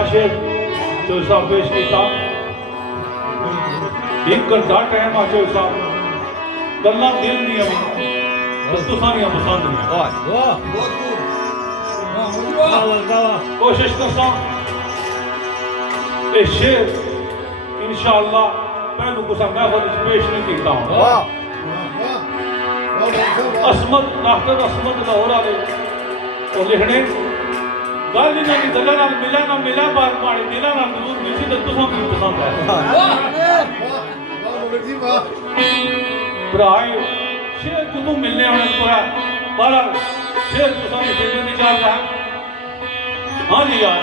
अच्छा शेर चौधरी साहब पेश किया। एक घंटा टाइम आ चौधरी साहब गल्लां दिल दियां तुसां पसंद नहीं। कोशिश करसा ये शेर इंशाअल्लाह पहलू कुछ महफिल पेश नहीं किया। असमत डॉक्टर असमत लाहौर वाले और लिखने गल इन्होंने गलों मिला ना मिला बात माड़ी दिलों जरूर मिली तो तुसां की पसंद है भराए शेर कदों मिलने होने पूरा बारह शेर तुसां की दिल में चल रहा है। हाँ जी यार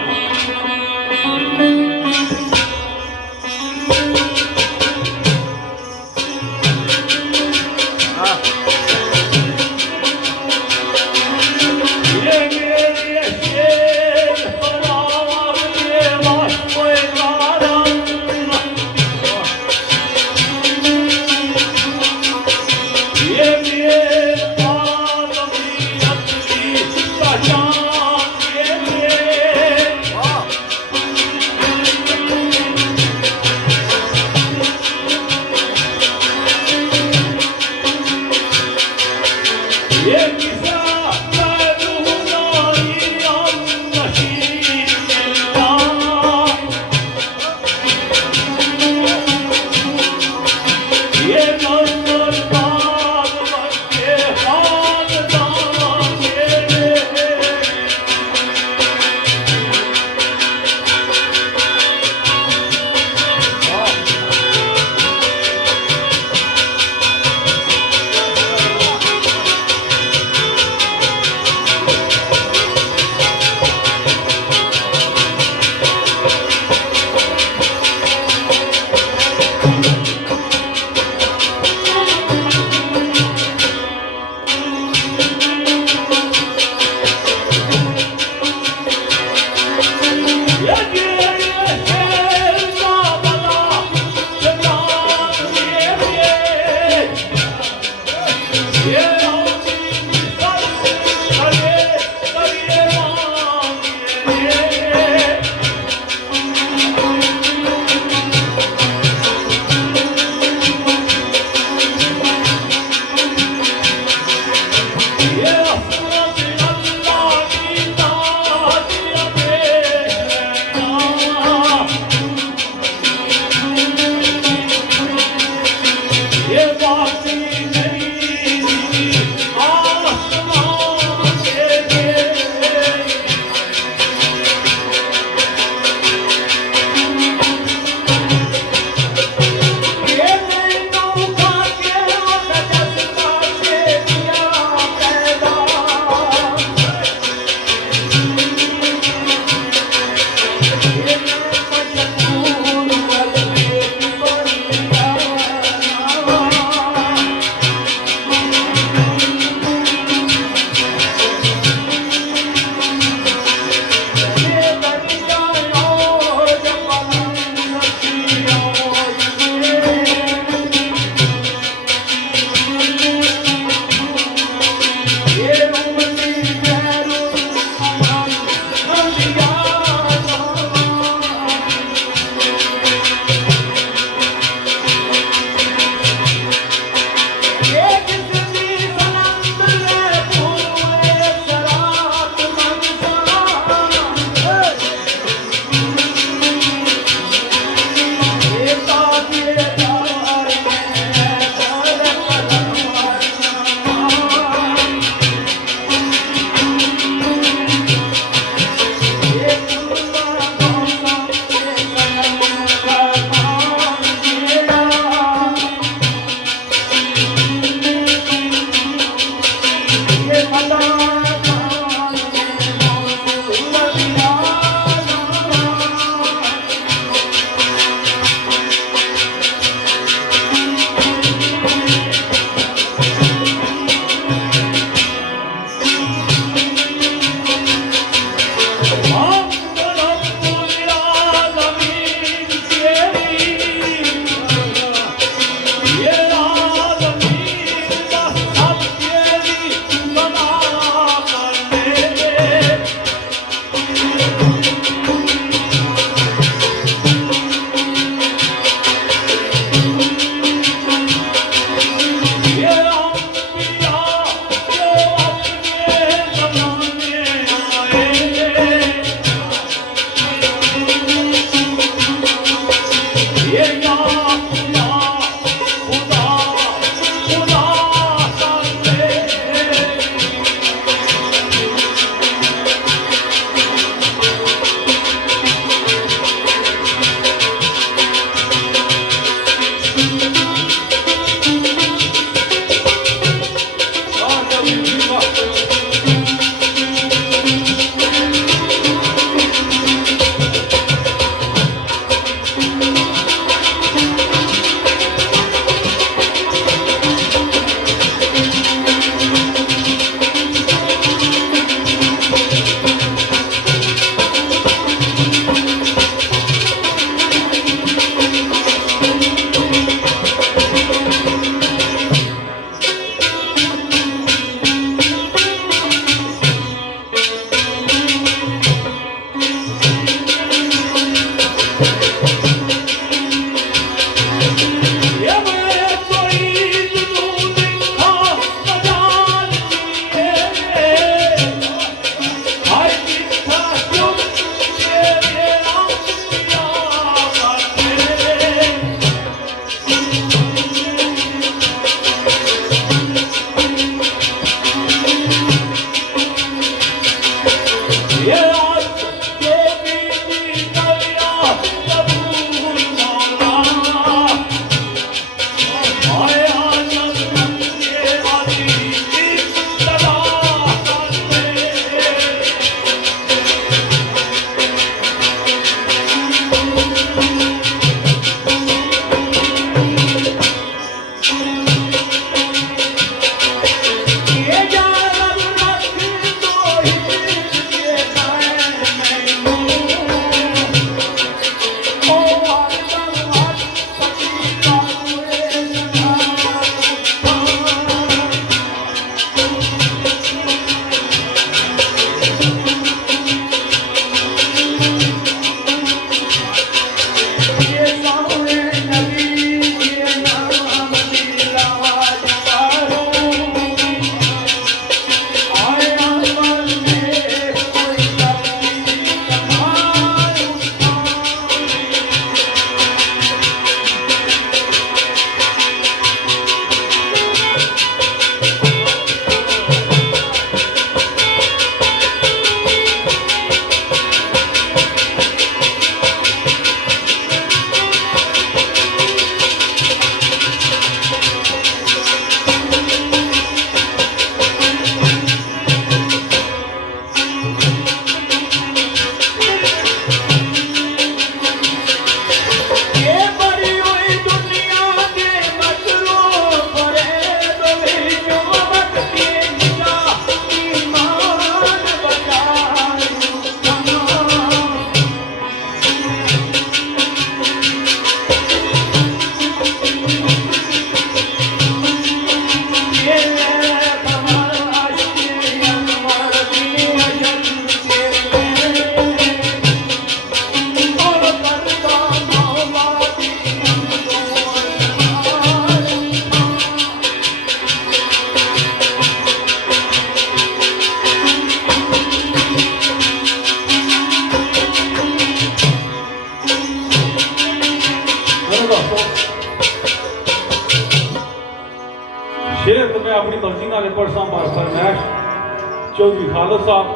चौधरी खालिद साहब,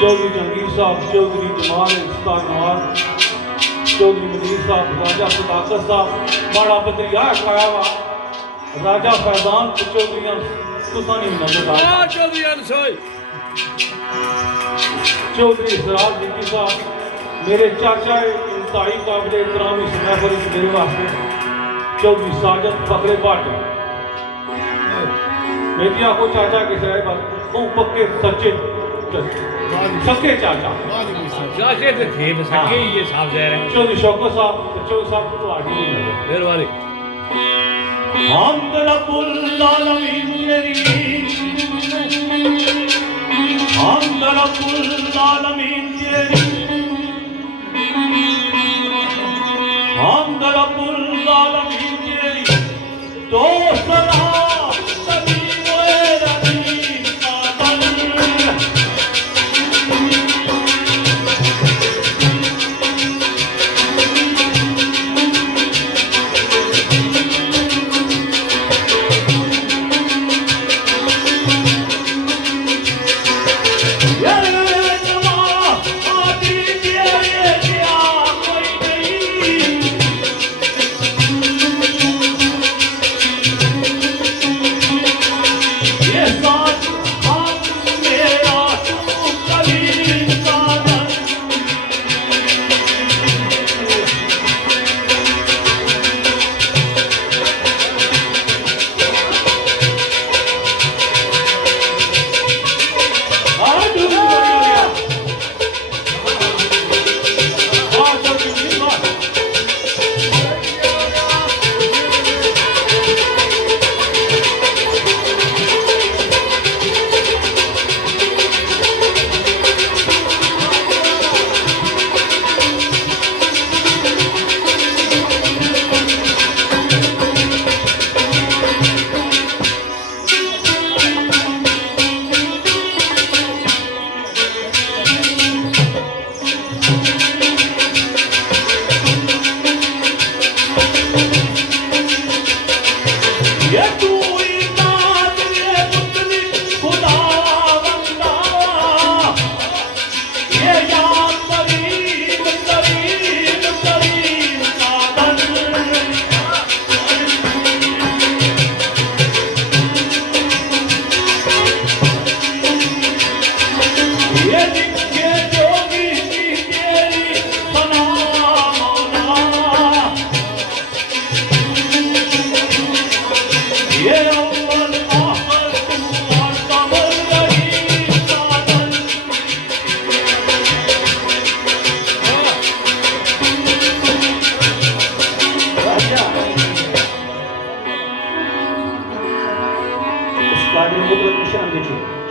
चौधरी जहांगीर साहब, चौधरी जमाल उस्ताद नवाज, चौधरी मनीर साहब, राजा सदाकत साहब, माड़ा बदरिया खाया वा राजा फैजान चौधरी तुसा नहीं नजर चौधरी सराज जिंदी साहब, मेरे चाचा इंतहाई काबिल एहतराम इस महफिल मेरे वास्ते चौधरी साजद फखरे भट्ट, मेरी आखो चाचा किस रहे बस वो पक्के सच्चे सच्चे चाचा चाचे तो थे सच्चे ही ये साहब जा रहे हैं। चौधरी शौकत साहब, चौधरी साहब तो आगे नहीं नजर मेहरबानी। हमद रब्बुल आलमीन तेरी, हमद रब्बुल आलमीन तेरी, हमद रब्बुल आलमीन तेरी, दो सलाम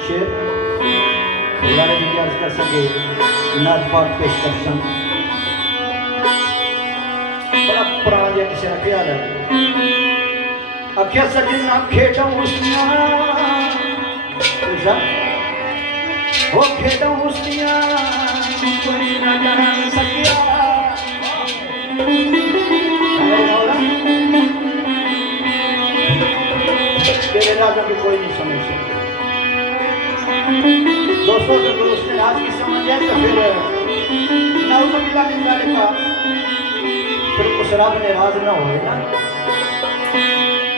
शेर लारे भी अर्ज कर सके नात पाक पेश कर सन बड़ा पुराना जहा किसी का ख्याल है अख्या सजना खेड़ा उस्तियां वो खेड़ा उस्तियां कोई ना जान सकिया तेरे राजा की कोई नहीं समझ सकता। दोस्तों अगर उसने राज की समझ है तो फिर नाउजुबिल्लाह मिन ज़ालिका फिर उस रब ने राज ना होए ना।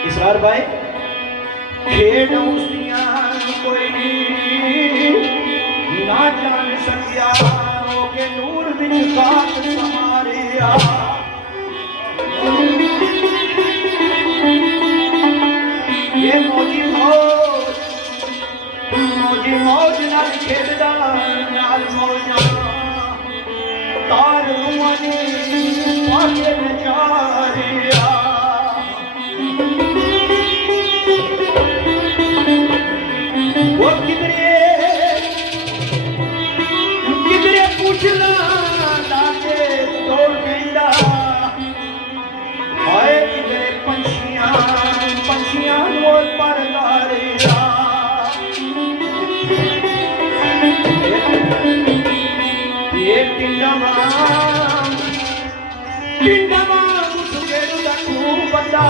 इसरार भाई खेड़ उस्तियां कोई ना जान सकिया के नूर विच खाक समारिया ये मौजी मौज नाल खेडदा नाल मौजा तार मनी पाके नचारिया वो किधरे पूछना लाके तोड़ गईंदा हाय किधरे पंछियां मोर पर लारिया ये पिंडमा मुझे रखू बंदा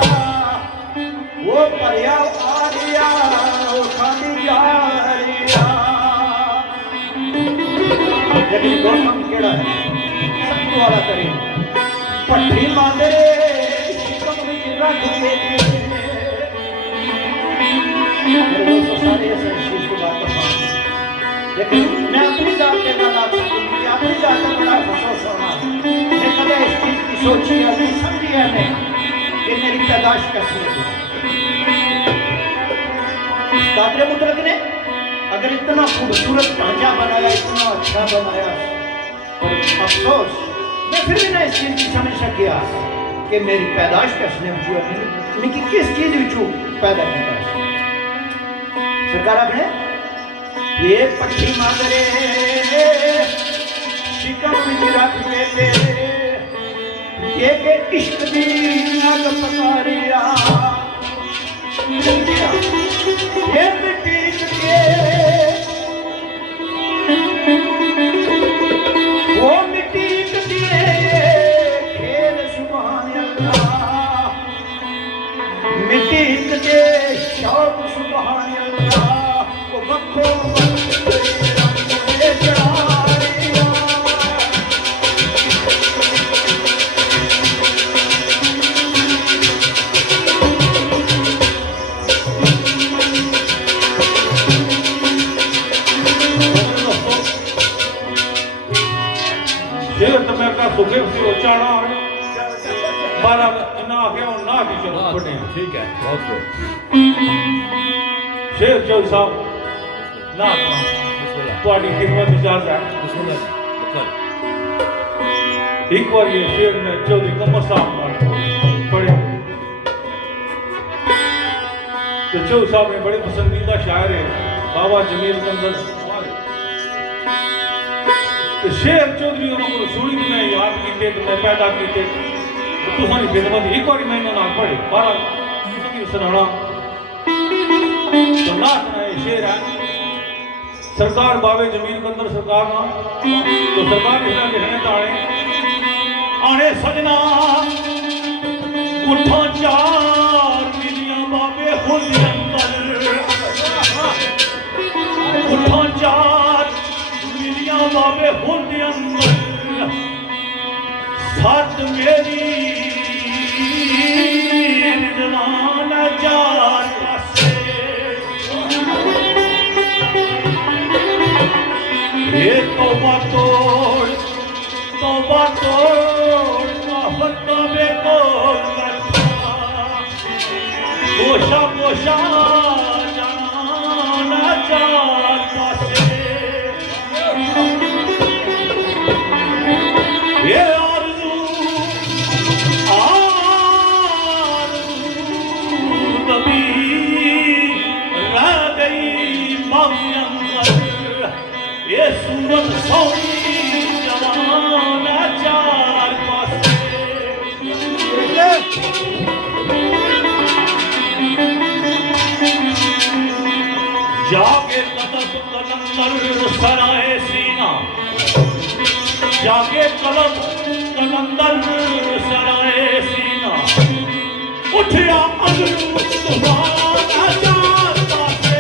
वो परिया आ गया वो खाली यार लेकिन गौतम केड़ा है सब वाला करे पट्टी मांदे शिकम विच रख के मेरे दोस्तों सारे ऐसे चीज को बात करना लेकिन मैं अपनी जात के नाल आप सकूंगी अपनी जात का बड़ा अफसोस होना मैं कभी इस चीज की सोची है नहीं समझी है मैं कि मेरी पैदाश कैसे हुई कादरे मुतलक ने अगर इतना खूबसूरत ढांचा बनाया इतना अच्छा बनाया और अफसोस मैं फिर भी ना इस चीज की समझ सकिया कि मेरी पैदाश कैसे हुई लेकिन किस चीज विचू पैदा किया सरकार अपने ये पट्टी मांगरे शिकम विच रख के के इश्क दी नग पकारिया ये मिट्टी के वो मिट्टी के खेल सुभान अल्लाह मिट्टी के शौक सुभान अल्लाह वो वक्को सुखे से उच्चारणा बारा ना आगे और ना की चलो बहुत ठीक है बहुत खूब शेर चौधरी साहब ना ਤੁਹਾਡੀ ਖidmat ਇਜਾਜ਼ਤ ਹੈ एक बार ये शेर में चौधरी कमर साहब पढ़े तो चौधरी साहब ने बड़े पसंदीदा शायर है बाबा जमील कंदर तो शेर चौधरी उन्होंने सुनी तो मैं याद किए तो मैं पैदा किए तो सारी खिदमत एक बार मैं ना पढ़े बारह सुनाना तो नाथ ना ये शेर है सरकार बाबे जमील कंदर सरकार ना तो सरकार इसका लिखने ताड़े आने सजना उठा चार मिलियां बाबे होली अंदर उठा चार मिलियां बाबे होली अंदर साथ मेरी जवान चार पासे ये तौबा तोड़ काफर को गोशा गोशा जाना चार पासे ये आरज़ू कभी रह गई मौज अंदर ये सूरत सोनी जवाना चार पासे जाके कलंदर सराए सीना जाके कलंदर सराए सीना उठया अगरू तुम्हारा चार पासे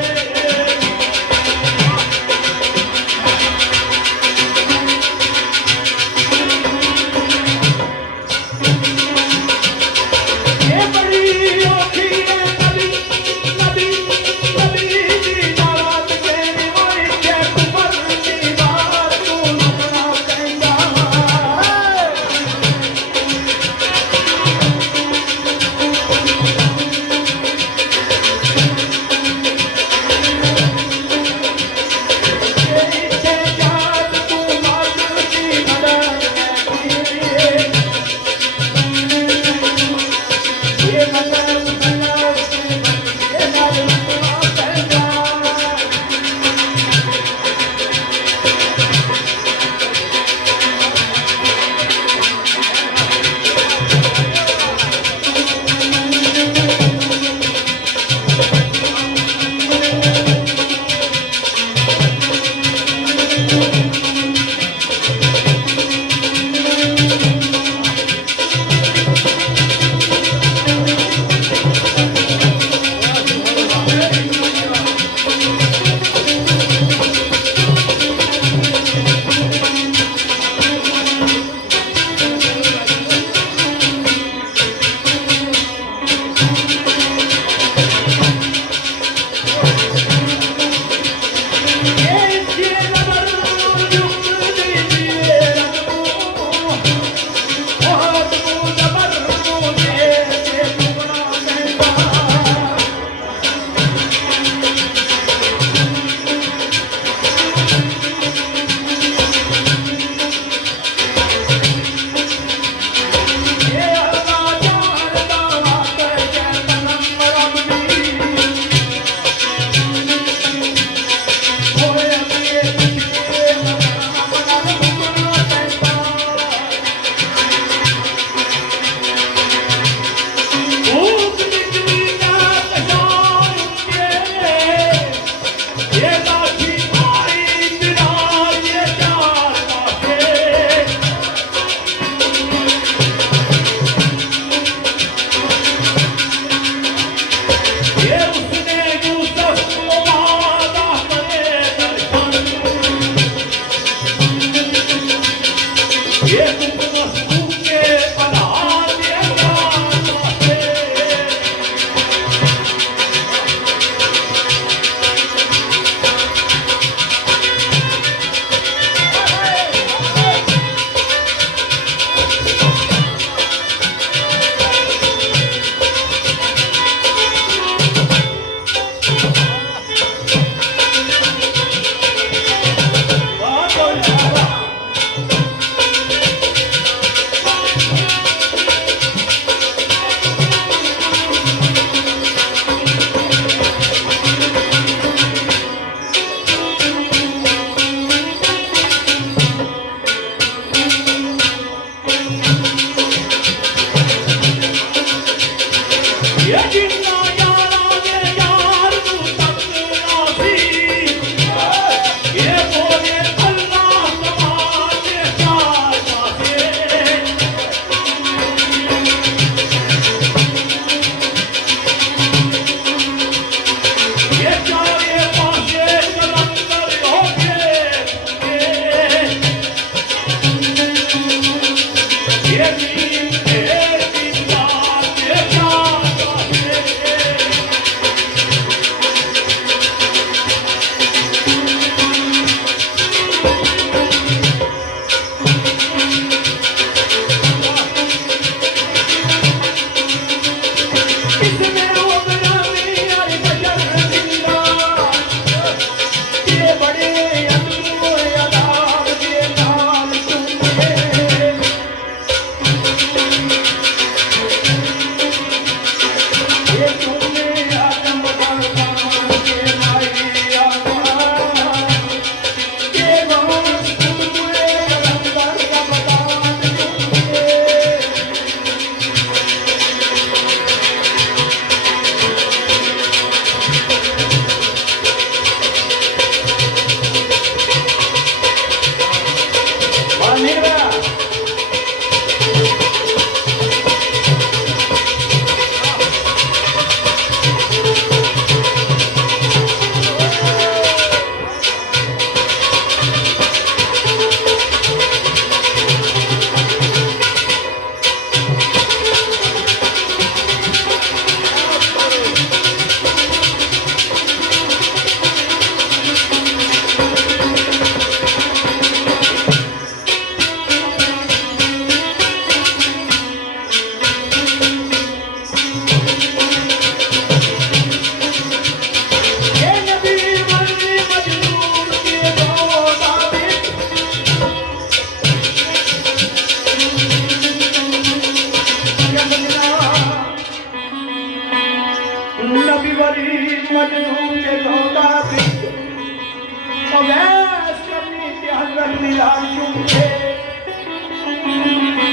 अवैस करनी ते हजरत बिलाल चुके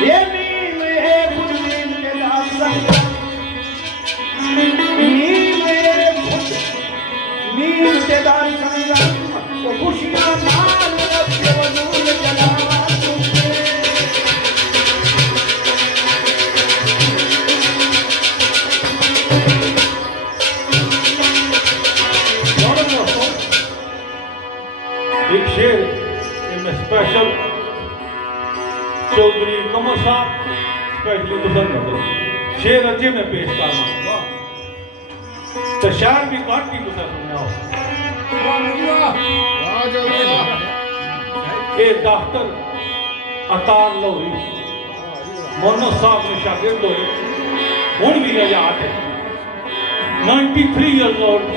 ये नीम है खुद नीम के दास संगम नीम है खुद नीम के दास संगम वो खुशियां नाल रब के वजूद जला चुके एक शेर इनमें स्पेशल चौधरी कमर साहब स्पेशली पसंद है शेर अजे में पेश करना तो शायर भी काट की तुसा सुनना हो ये डॉक्टर अतार लोरी मोनो साहब ने शागिर्द होए हुण भी आजाद है 93 इयर्स ओल्ड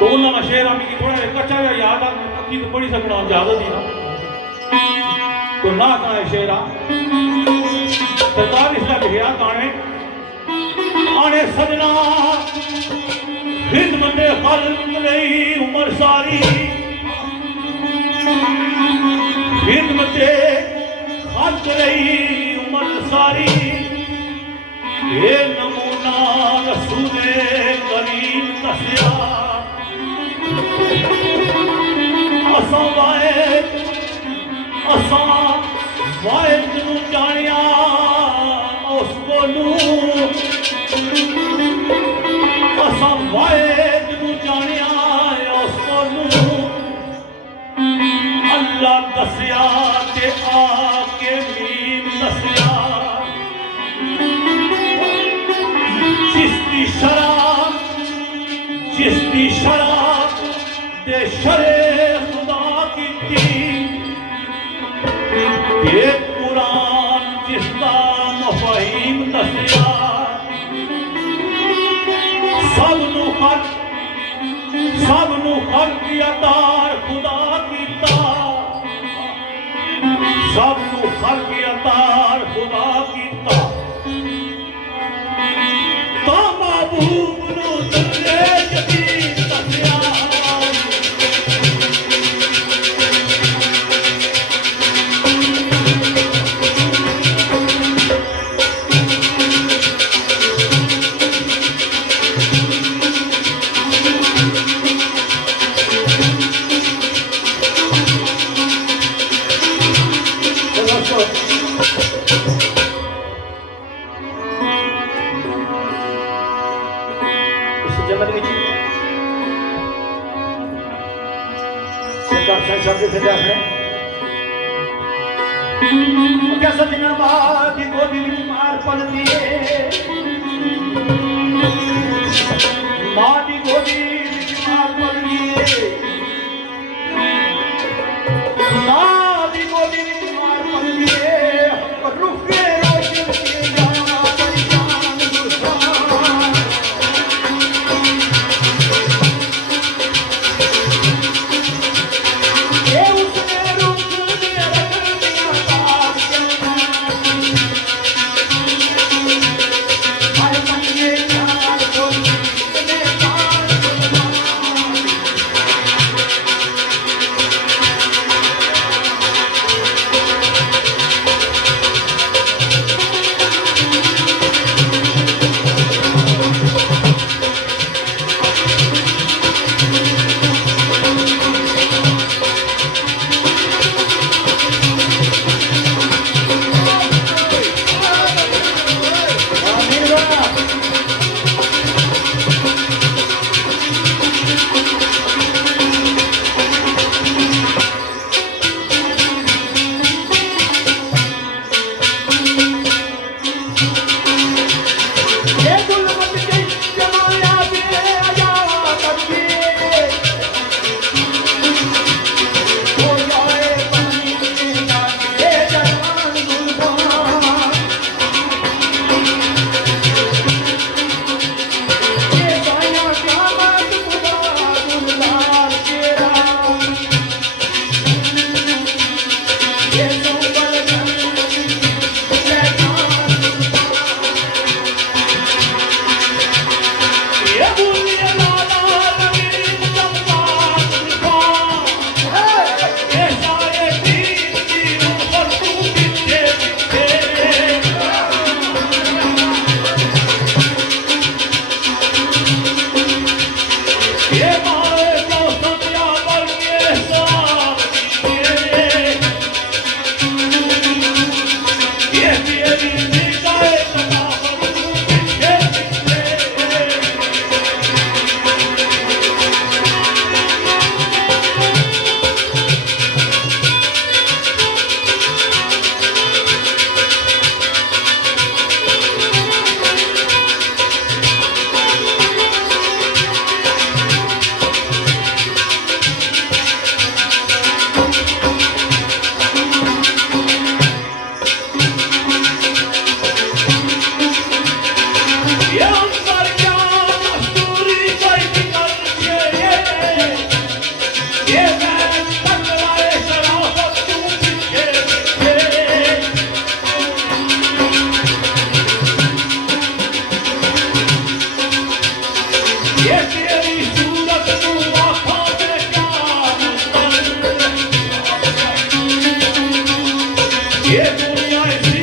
तो उन्होंने शेर मिगी थोड़ा कच्चा या याद आ अखी तो पढ़ी सकना ज्यादा थी ना तो ना गाने शेरा सरकार इसका लिखिया गाने आने सजना खिदमत खल्क लई उमर सारी खिदमत खल्क लई उमर सारी ये नमूना रसूले करीम दसिया असां वाहिद नूं जाणिया उस कोलू असां वाहिद नूं जाणिया उस कोलू अल्लाह दसिया ते आके मीम दसिया चिश्ती शराब दे शरे खुदा की ये कुरान जिसका मफहीम दसिया सब नू खल्कियतार खुदा कीता सब नू खल्कियतार खुदा कीता तो महबूब नू दले जदीद दसिया सजना बादी गोदी मार पल दिए मादी गोदी मार पल दिए मादी गोदी मार पल दिए रुके रोशन के जाना परेशान गुस्सा ये उसने रुक दिया रख दिया बाप के ये माए तो सत्या पर के साथ ये तेरी निगाहे कथा पीछे पीछे ये अंतर क्या मस्तूरी कोई निकल के ये मैं टकराए शराफत तू पीछे पीछे ये तेरी सूरत तू आँखों में क्या अंतर ये दुनिया ऐसी